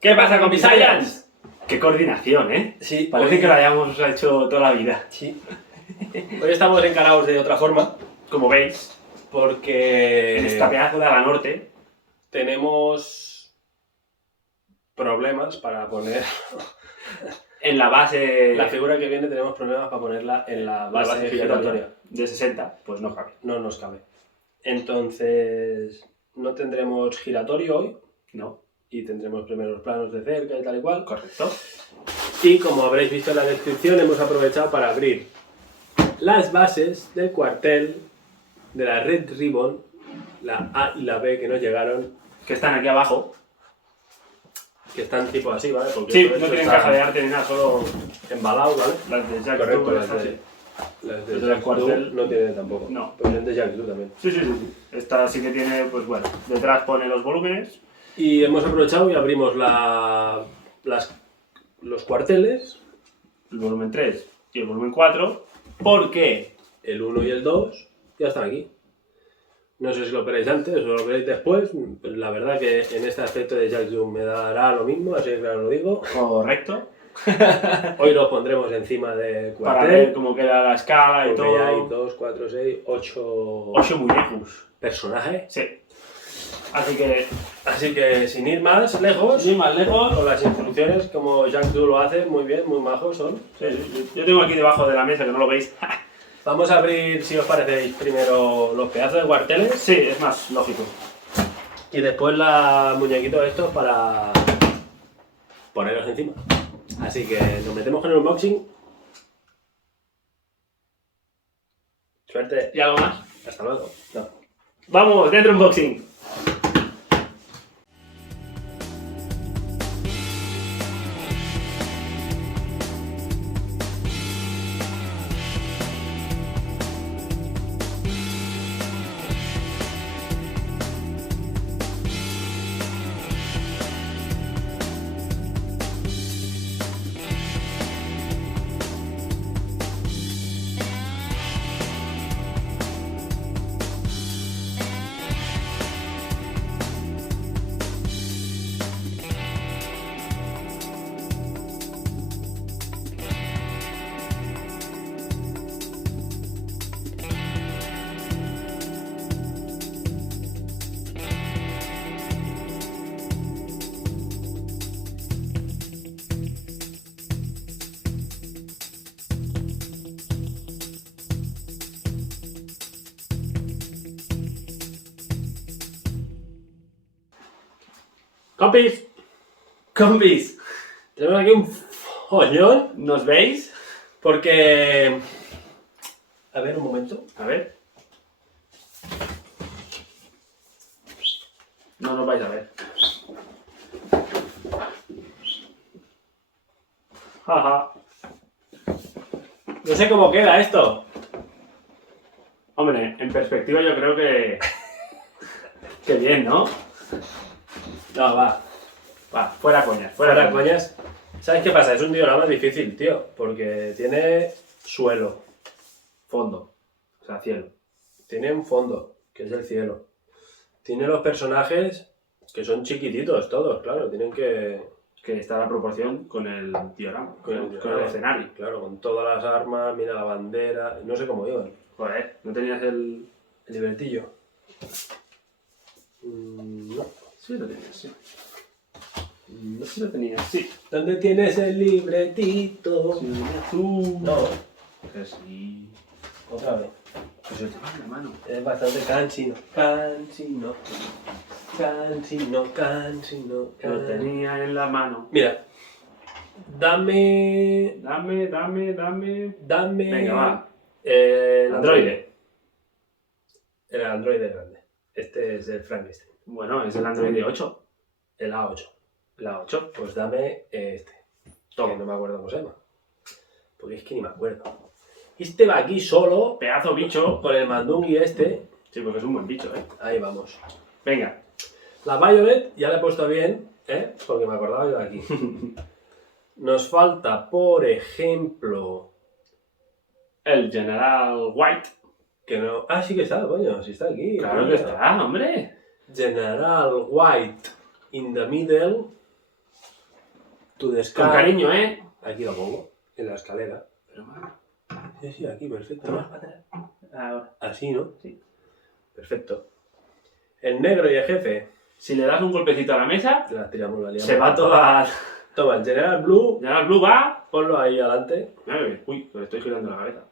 ¿Qué pasa con mis Science? ¡Qué coordinación, eh! Sí, Parece hoy, que lo hayamos hecho toda la vida. sí. Hoy estamos encarados de otra forma, Como veis, porque en esta pedazo de ala norte, tenemos problemas para poner... en la base, La figura que viene tenemos problemas para ponerla en la base giratoria. de 60, pues no cabe. No nos cabe. Entonces, no tendremos giratorio hoy No, y tendremos primeros planos de cerca y tal y cual. correcto. Y como habréis visto en la descripción, hemos aprovechado para abrir las bases del cuartel de la Red Ribbon, la A y la B que nos llegaron, Que están aquí abajo. que están tipo así, ¿vale? Porque Sí, todo no esto tienen está caja de arte ni nada, solo embalado, ¿vale? las de Jack Correcto, True, las estas de- sí. Las de Las del Jack cuartel. Two no tienen tampoco. No. Pues es de Jack Two también. Sí, sí, sí, sí. Esta sí que tiene, pues bueno, detrás pone los volúmenes. Y hemos aprovechado y abrimos los cuarteles, El volumen 3 y el volumen 4, porque el 1 y el 2, ya están aquí. No sé si lo veréis antes o lo veréis después. La verdad que en este aspecto de Jack Two me dará lo mismo, así que claro lo digo. correcto, Hoy los pondremos encima de para ver cuartel. cómo queda la escala y Porque ya hay todo. 2, 4, 6, 8 8 muñecos. personajes. Sí. Así que, Sin ir más lejos, sin más lejos, con las instrucciones, como Jack Two lo hace, muy bien, muy majos son. sí, yo tengo aquí debajo de la mesa, que no lo veis. Vamos a abrir, si os parece, primero los pedazos de cuarteles Sí, es más lógico. y después los muñequitos estos para ponerlos encima. Así que nos metemos con el unboxing. Suerte. ¿Y algo más? Hasta luego. No. Vamos, dentro unboxing. ¡Compis! Compis, Tenemos aquí un follón ¿nos veis? porque... A ver, un momento. A ver. No nos vais a ver. Jaja. No sé cómo queda esto. Hombre, en perspectiva yo creo que... que bien, ¿no? No, va. Va, fuera coñas, Fuera coñas. ¿Sabes qué pasa? Es un diorama difícil, tío. Porque tiene suelo. Fondo. O sea, cielo. Tiene un fondo, que es el cielo. Tiene los personajes que son chiquititos todos, claro. Tienen que... Que está la proporción con el diorama, con el diorama. escenario. Claro, con todas las armas, mira la bandera... No sé cómo iban. Joder, ¿no tenías el...? El libertillo. No. Sí lo tenías, sí. No sé si lo tenías, sí. ¿Dónde tienes el libretito? Sí, tú. No, Que sí. otra vez. Pues yo te va en la mano. Es bastante cansino. Cansino. Cansino, cansino. Lo tenía en la mano. Mira. Dame. Dame. Venga, va. El Androide. El androide grande. Este es el Frankenstein. Bueno, es el Android 8. El A8. La 8. Pues dame este. Toma. Que no me acuerdo cómo se llama. Porque es que ni me acuerdo. Este va aquí solo. Pedazo bicho. Con el mandungui este. Sí, porque es un buen bicho, ¿eh? Ahí vamos. Venga. La Violet ya la he puesto bien, ¿eh? Porque me acordaba yo de aquí. Nos falta, por ejemplo... El General White. Que no... Ah, sí que está, coño, sí está aquí. Claro que está, hombre. General White in the middle. Tu Con descarga. cariño, ¿eh? Aquí lo pongo, en la escalera. Pero más. Sí, aquí, perfecto. Pero más para atrás. Ahora. Así, ¿no? Sí. Perfecto. El negro y el jefe. Si le das un golpecito a la mesa, La tiramos, la liamos. se va toda... Toma, el General Blue, Ya el blue va... ponlo ahí adelante. Uy, que le estoy girando la cabeza.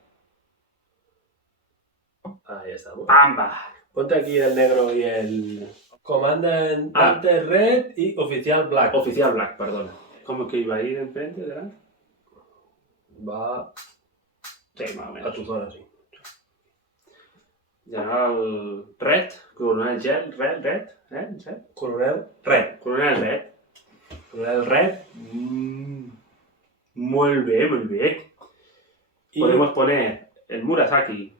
Ahí estamos. ¡Pamba! Ponte aquí el negro y el comandante red y oficial black. Oficial black, perdona. ¿Cómo que iba a ir enfrente, delante? Va Sí, más o a menos. tu zona, sí. General Red, Coronel Red. Coronel red. Coronel Red. Coronel red. Muy bien, muy bien. Y... Podemos poner el Murasaki,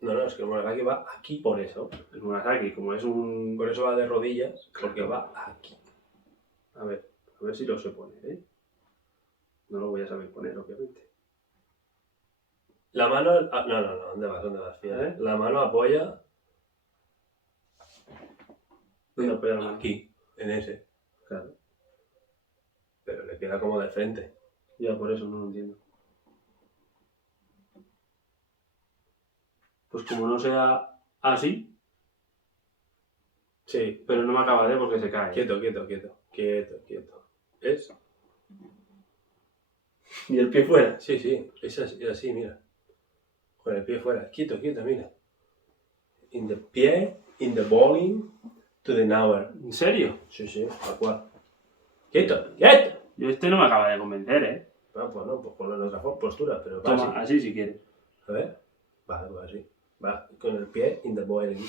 No, es que el Murasaki va aquí. por eso. El Murasaki, como es un... Por eso va de rodillas, porque va aquí. A ver si lo sé poner, ¿eh? No lo voy a saber poner, obviamente. La mano... No, ¿dónde vas? Fíjate. La mano apoya ¿Dónde apoya la mano? aquí, en ese. Claro. Pero le queda como de frente. Ya, por eso no lo entiendo. Pues como no sea así, Sí. pero no me acaba de porque se cae. Quieto. ¿Es? Y el pie fuera. Sí, es así, mira. Con el pie fuera. Quieto, mira. In the pie, in the bowling, to the knower. ¿En serio? Sí, tal cual. Quieto. Yo este no me acaba de convencer, ¿eh? Pues ponlo en otra postura, pero va Toma, así. así si quieres. A ver. Va así. Va con el pie in the bowling.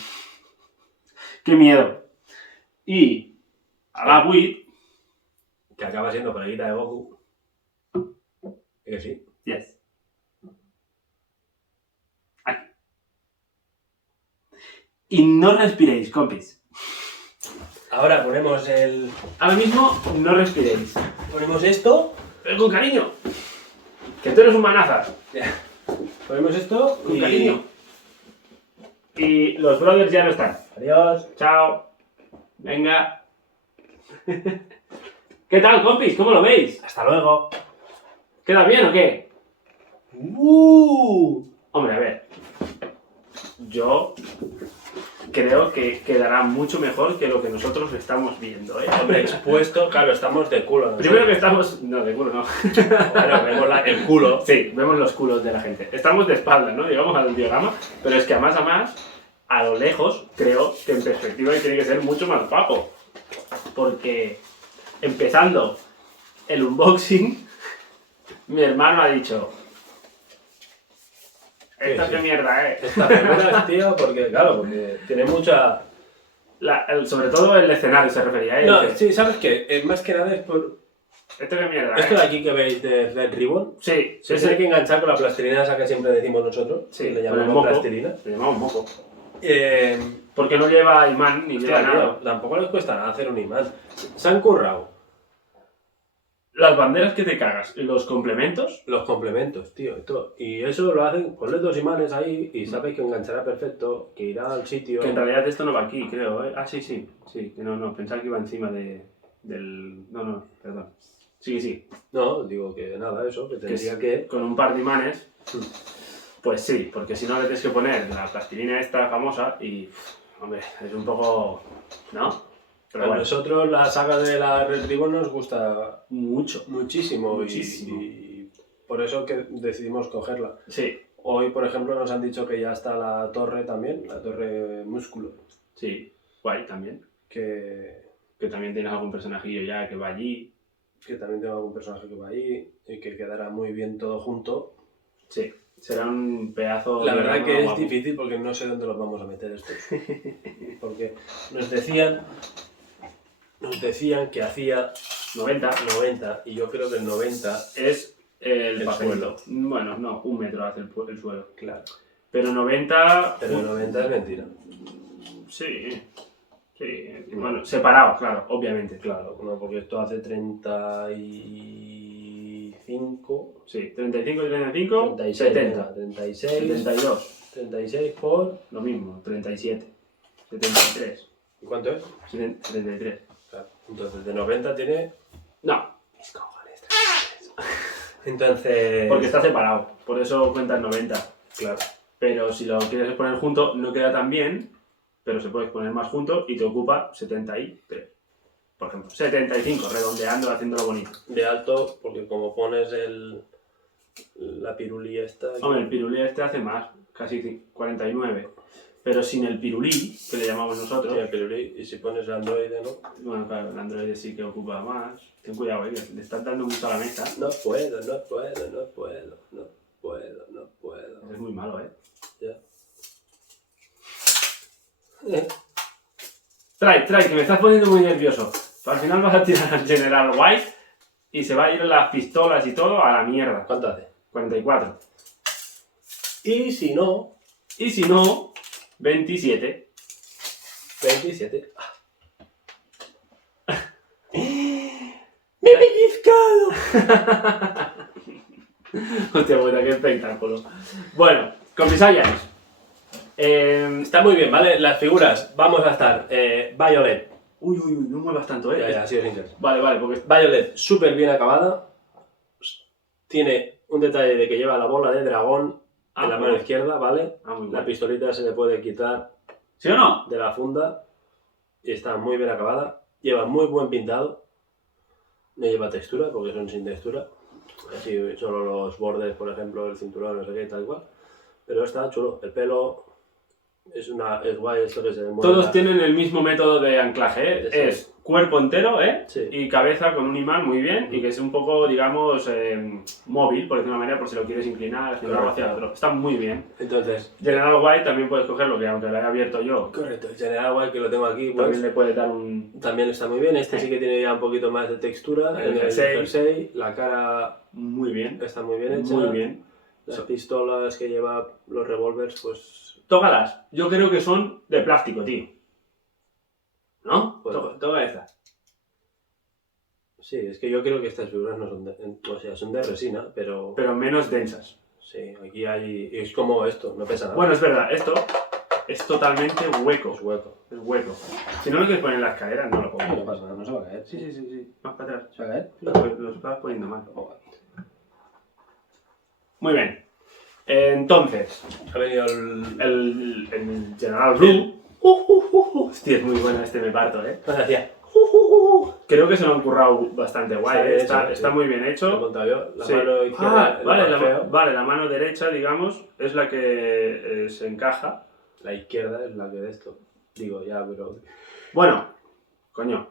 ¡Qué miedo! Y a la Wii, Que acaba siendo coleguita de Goku. ¿Es que sí? yes. Aquí. Y no respiréis, compis. Ahora ponemos el... Ahora mismo no respiréis. Ponemos esto. Pero con cariño. Que tú eres un manazas. Ponemos esto Con y... cariño. Y los brothers ya no están. Adiós. Chao. Venga. ¿Qué tal, compis? ¿Cómo lo veis? Hasta luego. ¿Queda bien o qué? Hombre, a ver. Yo creo que quedará mucho mejor que lo que nosotros estamos viendo, ¿eh? Hombre, expuesto, claro, estamos de culo. ¿no? Primero que estamos... No, de culo no. Bueno, vemos el culo. Sí, vemos los culos de la gente. Estamos de espaldas, ¿no? Llegamos al diagrama, pero es que a más, a lo lejos, creo que en perspectiva tiene que ser mucho más guapo. Porque empezando el unboxing, mi hermano ha dicho... Esta Sí. qué mierda, ¿eh? Esta figura, tío, porque tiene mucha... Sobre todo el escenario se refería, ¿eh? No, Dice, sí, ¿sabes qué? Más que nada es por... ¿esto qué mierda, Esto de eh? aquí que veis de Red Ribbon, Sí, se tiene que enganchar con la plastilina esa que siempre decimos nosotros, Sí, que le con el llamamos moco. plastilina. Se llamaba un moco. Eh, Porque no lleva imán ni lleva hostia, nada. tío, tampoco les cuesta nada hacer un imán. Se han currado Las banderas que te cagas, los complementos, los complementos, tío, y todo. Y eso lo hacen, ponle dos imanes ahí y sabes que enganchará perfecto, que irá al sitio. que en realidad esto no va aquí, creo, ¿eh? Ah, sí, que no, pensaba que iba encima del... No, perdón. Sí, No, digo que nada, eso, que tendría que... con un par de imanes, pues sí, porque si no le tienes que poner la plastilina esta famosa y, hombre, es un poco... ¿no? Pero A bueno, nosotros la saga de la Red Ribbon nos gusta mucho. muchísimo, Muchísimo. Y por eso que decidimos cogerla. Sí, Hoy, por ejemplo, nos han dicho que ya está la torre también, la torre Músculo, sí, guay también. que Que también tienes algún personajillo ya que va allí. también tengo algún personaje que va ahí y que quedará muy bien todo junto. Sí, será un pedazo... La de verdad drama que es guapo. difícil porque no sé dónde los vamos a meter estos. Porque nos decían que hacía 90 y yo creo que el 90, es el El suelo. Bueno, no, 1 metro hace el suelo. claro, Pero 90... pero el 90 es mentira. Sí. Bueno, separados, claro, obviamente. Claro, no, porque esto hace 35, Sí, 35 y 35, 36, 70. 36, 72, 36 por... lo mismo, 37, 73, ¿Y cuánto es? 73. Claro. Entonces de 90 tiene... No, Entonces... Porque está separado, por eso cuentas 90. Claro. Pero si lo quieres poner junto, no queda tan bien, pero se puede poner más junto y te ocupa 73. Por ejemplo, 75, redondeando, haciéndolo bonito. De alto, porque como pones la pirulí esta... Hombre, el pirulí este hace más, casi 49. Pero sin el pirulí, que le llamamos nosotros... Sí, el pirulí, y si pones el Android, ¿no? Bueno, claro, el Android sí que ocupa más. Ten cuidado, que le estás dando mucho a la mesa. No puedo. Es muy malo, Ya. Trae, que me estás poniendo muy nervioso. Al final vas a tirar al General White y se va a ir las pistolas y todo a la mierda. ¿Cuánto hace? 44. Y si no, Y si no, 27. 27. ¡Me he pellizcado! Hostia puta, qué espectáculo. Bueno, comisarias. Está muy bien, ¿vale? Las figuras, vamos a estar Violet. Uy, no muevas tanto, Ya, ha sido sin querer. Vale, porque... Violet, súper bien acabada. Tiene un detalle de que lleva la bola de dragón en la mano izquierda, ¿vale? muy La bueno. pistolita se le puede quitar ¿Sí o no? de la funda y está muy bien acabada. Lleva muy buen pintado. No lleva textura porque son sin textura. Así solo los bordes, por ejemplo, el cinturón, no sé qué, tal cual. Pero está chulo. El pelo es guay esto que se mueve. Todos tienen el mismo método de anclaje, ¿eh? Sí. Es cuerpo entero, Sí. Y cabeza con un imán muy bien y que es un poco, digamos, móvil, por decirlo de una manera, por si lo quieres inclinar hacia un lado o hacia otro. Está muy bien. Entonces, General White también puedes cogerlo, que aunque lo haya abierto yo, correcto. El General White, que lo tengo aquí, pues, también le puedes dar un... también está muy bien. Este sí que tiene ya un poquito más de textura. El En el jersey. jersey, la cara Muy bien. está muy bien hecha. Muy bien. Las pistolas que lleva, los revólveres, pues... Tócalas. Yo creo que son de plástico, tío. ¿No? Pues- Toca esta. Sí, es que yo creo que estas figuras no son de... O sea, son de resina, pero... Pero menos densas. Sí, aquí hay... Es como esto, no pesa nada. Bueno, es verdad, esto es totalmente hueco. Es hueco. Es hueco. Si no lo quieres poner en las caderas, no lo pongo. No pasa nada, no se va a caer. Sí. Más para atrás. ¿Se va a caer? Lo estabas poniendo mal. Muy bien. Entonces, Ha venido el... el General Blue. Hostia, es muy bueno este, me parto, Bueno, hacía... Creo que se lo han currado bastante guay, Sí, está, sí. está muy bien Lo he hecho. montado yo. La Sí. mano izquierda... Vale, la feo. vale, la mano derecha, digamos, es la que se encaja. La izquierda es la que de esto. Digo, ya, pero... Bueno, coño,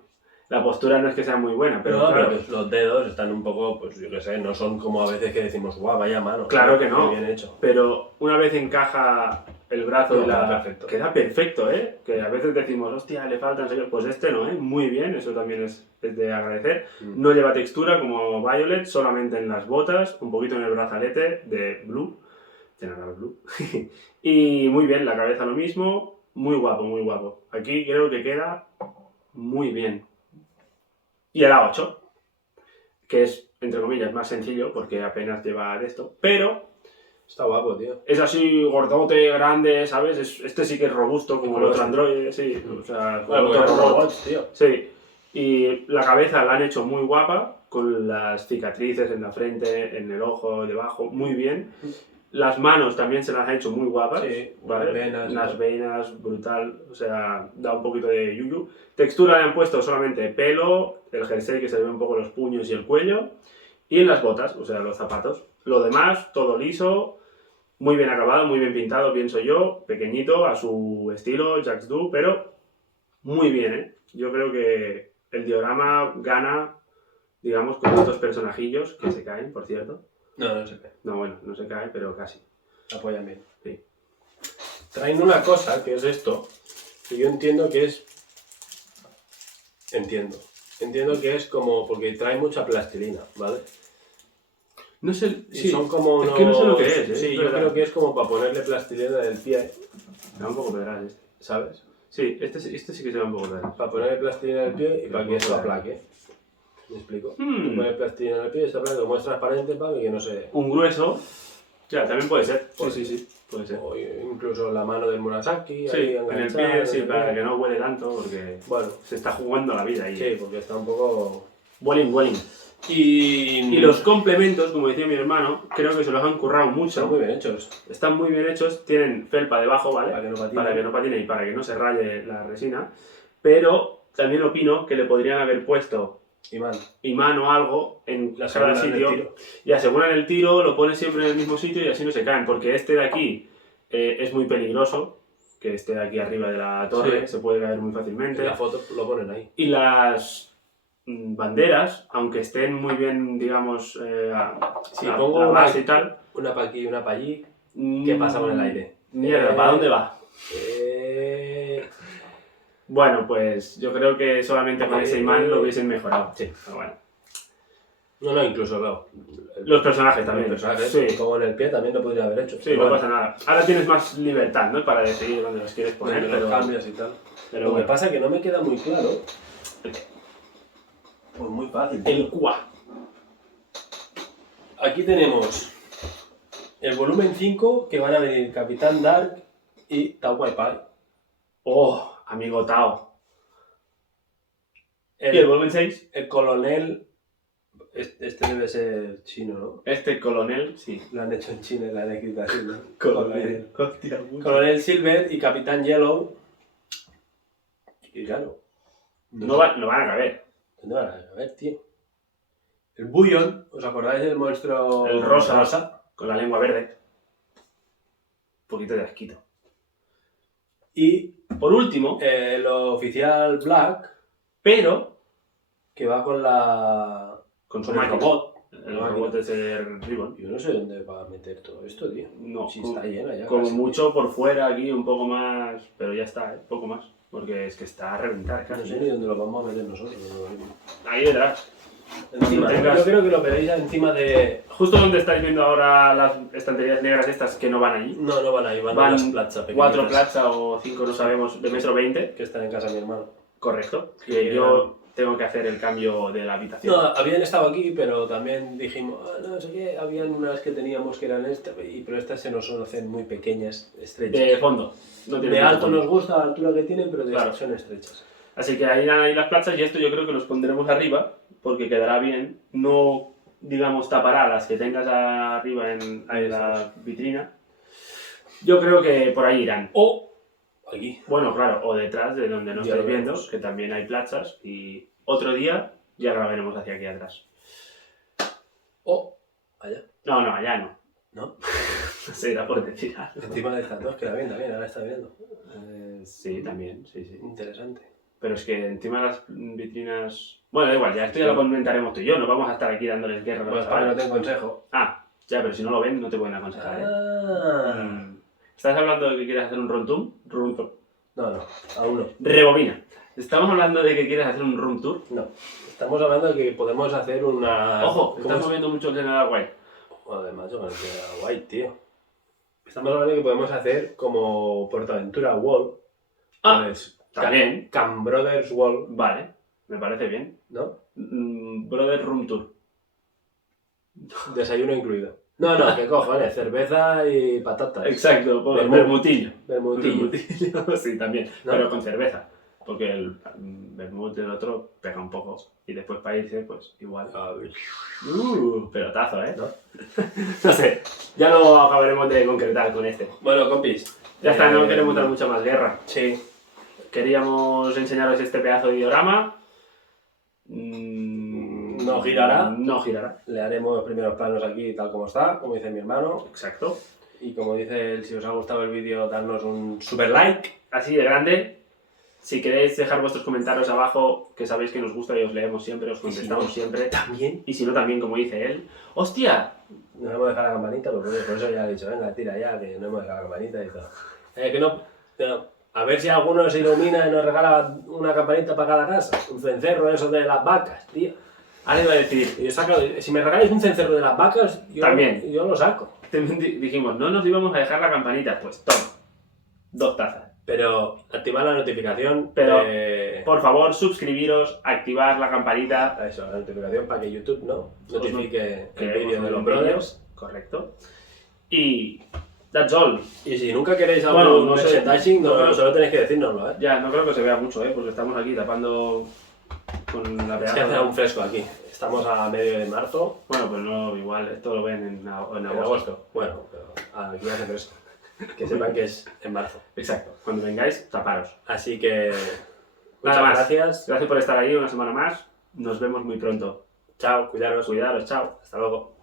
la postura no es que sea muy buena, pero No, claro, pero los dedos están un poco, pues yo qué sé, no son como a veces que decimos, guau, vaya mano. Claro que no. Muy bien hecho. pero una vez encaja el brazo No, y la... queda perfecto. Queda perfecto, Que a veces decimos, hostia, le falta, no sé qué. Pues este no, muy bien, eso también es de agradecer. No lleva textura como Violet, solamente en las botas, un poquito en el brazalete de Blue, General Blue. Y muy bien, la cabeza lo mismo, muy guapo, muy guapo. Aquí creo que queda muy bien. Y el A8, que es, entre comillas, más sencillo, porque apenas lleva de esto, pero... Está guapo, tío. Es así, gordote, grande, ¿sabes? Este sí que es robusto, como el otro Sí. Android, sí. O sea, como el Bueno, otro porque robot. robots, tío. Sí. Y la cabeza la han hecho muy guapa, con las cicatrices en la frente, en el ojo, debajo, muy bien. Las manos también se las han hecho muy guapas. Sí, ¿vale? las venas, Las ¿no? venas, brutal. O sea, da un poquito de yuyu. Textura le han puesto solamente pelo, el jersey que se ve un poco los puños y el cuello. Y en las botas, o sea, los zapatos. Lo demás, todo liso. Muy bien acabado, muy bien pintado, pienso yo, pequeñito, a su estilo, Jax Du, pero muy bien, Yo creo que el diorama gana, digamos, con estos personajillos que se caen, por cierto. No se cae. No, bueno, no se cae, pero casi. Apoyan bien. Sí. Traen una cosa, que es esto, que yo entiendo que es... Entiendo que es como... Porque trae mucha plastilina, ¿vale? No sé, Y son como es que no sé lo que es, Sí, yo creo que es como para ponerle plastilina del pie, Me da un poco pedral este. ¿sabes? Sí, este sí que se va un poco pedral. Para ponerle plastilina del pie y para que eso aplaque. ¿Me explico? Hmm. Poner plastilina en el pie, esta placa como es transparente para que no se... Un grueso, ya, también puede ser. Puede Sí, puede ser. O incluso la mano del Murasaki, Sí, ahí en el enganchada, pie, no sí, sé para qué. que no huele tanto, porque Bueno, se está jugando la vida ahí. sí, porque está un poco... Welling. Y los complementos, como decía mi hermano, creo que se los han currado mucho. están muy bien hechos. Están muy bien hechos, tienen felpa debajo, ¿vale? Para que no patine. Para que no patine y para que no se raye la resina. Pero también opino que le podrían haber puesto imán o algo en La cada segunda del sitio. tiro. Y aseguran el tiro, lo pones siempre en el mismo sitio y así no se caen. Porque este de aquí es muy peligroso, que esté de aquí arriba de la torre, Sí. se puede caer muy fácilmente. En la foto lo ponen ahí. Y las banderas, aunque estén muy bien, digamos, Si la pongo base y tal, una para aquí y una para allí, ¿qué pasa con el aire? Mierda, ¿para dónde va? Bueno, pues yo creo que solamente con ese imán lo hubiesen mejorado. Sí. Pero bueno. No, incluso claro. Los personajes también. Los personajes, Sí, como en el pie, también lo podría haber hecho. sí, Pero no bueno, pasa nada. Ahora tienes más libertad, ¿no? Para decidir dónde los quieres poner, entre los pero, cambios y tal. pero Lo que bueno. pasa es que no me queda muy claro. Pues muy fácil. El QA. Aquí tenemos el volumen 5, que van a venir Capitán Dark y Tao Pai Pai. Oh, amigo Tao. El, ¿Y el volumen 6? el coronel, este debe ser chino, ¿no? Este coronel, sí. Lo han hecho en China y lo han escrito así, ¿no? Hostia, mucho. Coronel Silver y Capitán Yellow. Y claro. No van a caber. ¿Dónde van a ver, tío? El Bullion, ¿os acordáis del monstruo? El rosa. Con la lengua verde. Un poquito de asquito. Y Por último, el oficial Black, pero que va con la... con su Con el máquina. robot. El La robot máquina. es el Ribbon. Yo no sé dónde va a meter todo esto, tío. No, Si está llena ya. como casi. mucho por fuera aquí, un poco más, pero ya está, poco más. Porque es que está a reventar No casi. sé ni dónde lo vamos a meter nosotros. No. Ahí detrás. Encima, tengas- yo creo que lo veréis encima de... Justo donde estáis viendo ahora las estanterías negras estas que no van allí. No, no van ahí, van Van a las plazas pequeñitas 4 plaza o 5, no sabemos, de metro 20. que están en casa de mi hermano. Correcto. Sí, Que yo tengo que hacer el cambio de la habitación. No, habían estado aquí, pero también dijimos, no sé qué, habían unas que teníamos que eran estas, pero estas se nos hacen muy pequeñas, estrechas. De fondo. No tiene De mucho alto fondo. nos gusta la altura que tienen, pero de Claro. son estrechas. Así que ahí irán ahí las plazas y esto yo creo que los pondremos arriba porque quedará bien. No, digamos, tapará las que tengas arriba en la vitrina. Yo creo que por ahí irán. O aquí. Bueno, claro, o detrás de donde nos Ya estáis lo viendo, veremos. que también hay plazas. Y otro día ya grabaremos hacia aquí atrás. O allá. No, allá no. ¿No? Se irá por decir algo. Encima de estas dos queda bien también, ahora está viendo. Sí, también, sí. Interesante. Pero es que encima las vitrinas... Bueno, da igual, ya esto ya lo comentaremos tú y yo. No vamos a estar aquí dándoles guerra a los Pues ahora no padres. tengo consejo. Ah, ya, pero si no lo ven no te pueden aconsejar, ¿eh? Ah. ¿Estás hablando de que quieres hacer un room tour? No, aún no. Rebobina. ¿Estamos hablando de que quieres hacer un room tour? No. Estamos hablando de que podemos hacer una... Ojo, ¿cómo estás es? moviendo mucho el general White. Joder, macho, me queda guay, tío. Estamos hablando de que podemos hacer como PortAventura World. Ah, pues, también. Cam Brothers World, Vale, me parece bien. ¿no? Brother Room Tour. Desayuno incluido. No, que cojones, cerveza y patatas. Exacto, Vermut. vermutillo. Bermutillo. Sí, también, ¿No? pero con cerveza. Porque el vermut del otro pega un poco. Y después para irse, pues igual. A ver. Pelotazo, ¿eh? ¿No? No sé, ya lo acabaremos de concretar con este. Bueno, compis. Ya está, no queremos dar mucha más guerra. Sí. Queríamos enseñaros este pedazo de diorama. No girará. No girará, Le haremos los primeros planos aquí tal como está, como dice mi hermano. exacto. Y como dice él, si os ha gustado el vídeo, darnos un super like. Así de grande. Si queréis dejar vuestros comentarios abajo, que sabéis que nos gusta y os leemos siempre, os contestamos no, siempre. También. Y si no, también, como dice él. ¡Hostia! No hemos dejado la campanita, por eso ya he dicho, venga, tira ya, que no hemos dejado la campanita y todo. Que no, a ver si alguno se ilumina y nos regala una campanita para cada casa. Un cencerro eso de las vacas, tío. Ahora iba a decir, si me regaláis un cencerro de las vacas, También. yo lo saco. Dijimos, no nos íbamos a dejar la campanita. Pues toma. 2 tazas. Pero activar la notificación. Pero, por favor, suscribiros, activar la campanita. Eso, la notificación para que YouTube no notifique Que el hemos vídeo de subido los vídeos. brothers. Correcto. Y that's all. Y si nunca queréis Bueno, algún no sé. merchandising, No, solo tenéis que decírnoslo, ¿eh? Ya, no creo que se vea mucho, porque estamos aquí tapando con la Es que pedazo hace de- un fresco aquí. Estamos a medio de marzo. Bueno, pues no, igual, esto lo ven en En agosto. agosto. Bueno, pero aquí hace fresco. Que sepan que es en marzo. Exacto. Cuando vengáis, taparos. Así que Nada muchas más. gracias. Gracias por estar ahí una semana más. Nos vemos muy pronto. Chao, cuidaros. Cuidaros, chao. Hasta luego.